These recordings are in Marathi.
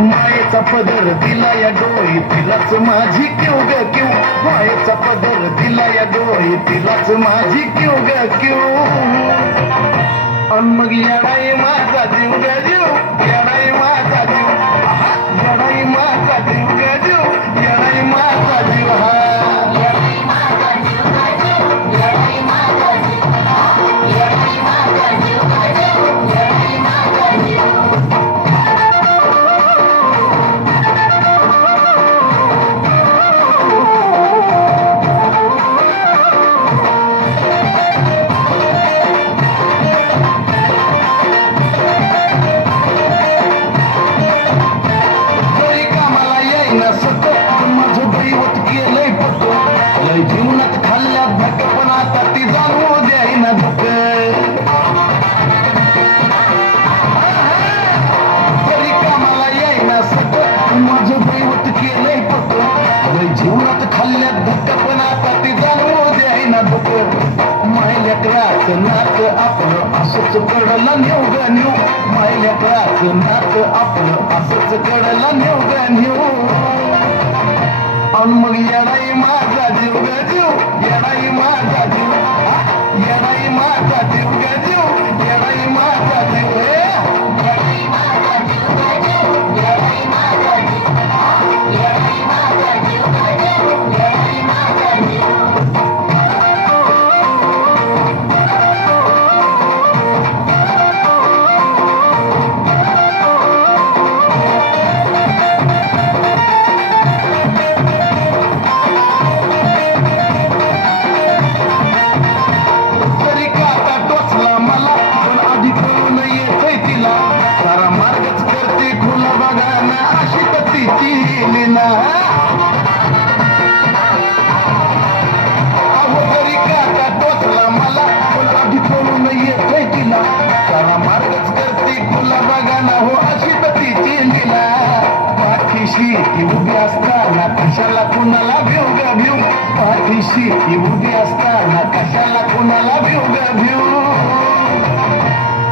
मायेचा पदर दिला या डोई तिलाच माझी क्यू ग क्यू मायेचा पदर दिला या डोई तिलाच माझी क्यू ग क्यू अन मग येडाई माझा जीव ग जीव येडाई माझा जीव येडाई माझा जीव ग जीव येडाई माझा जीव जीवनात खाल्ल्या धक पण आता ती जाणवू द्यायना धक तरी कामाला येईना सक माझं दैवत केलंय पक जीवनात खाल्ल्या धक पण आता ती जाणवू द्यायना धक मायल्याकराच नात आपलं असंच कडला नेऊ ग नेऊ मायल्याकराच नात आपलं असंच कडला नेऊ ग नेऊ अन मग येडाई माझा जीव ग जीव येडाई माझा जीव येडाई माझा जीव ग जीव येडाई माझा जीव ती उभी असताना कशाला कुणाला भिऊ ग भिऊ पाठीशी ती उभी असताना कशाला कुणाला भिऊ ग भिऊ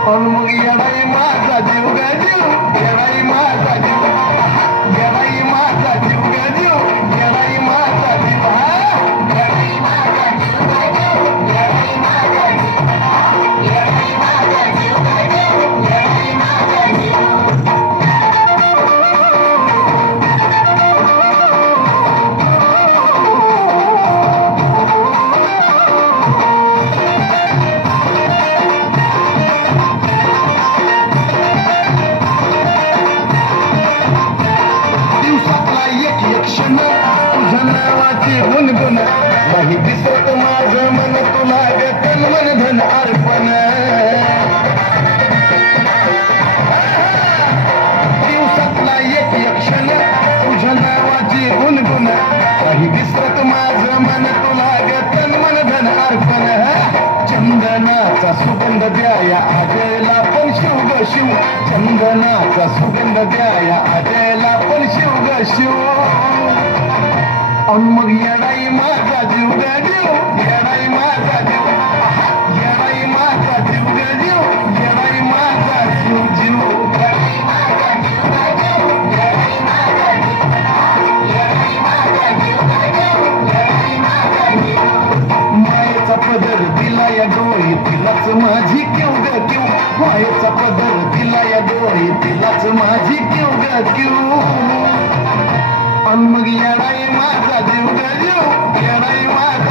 पण मग येडाई माझा जीव ग जीव येडाई माझा जीव येडाई माझा जीव ग जीव येडाई माझा जीव गुणगुण नाही दिसत माझं मन तुला गन मन धन अर्पण दिवसातला एक क्षण तुझ्या नावाची गुणगुण काही दिसत माझं मन तुला गन मन धन अर्पण चंदनाचा सुगंध द्याया आजयला पण शिव ग शिव चंदनाचा सुगंध द्याया आजयला पण शिव ग शिव अन मग येडाई माझा जीव ग जीव येडाई माझा जीव येडाई माझा जीव ग जीव येडाई माझा जीव जीव मायेचा पदर दिला या डोई तिलाच माझी क्यू ग क्यू मायेचा पदर दिला या डोई तिलाच माझी क्यू ग क्यू अन मग येडाई माझा जीव ग जीव येडाई माझा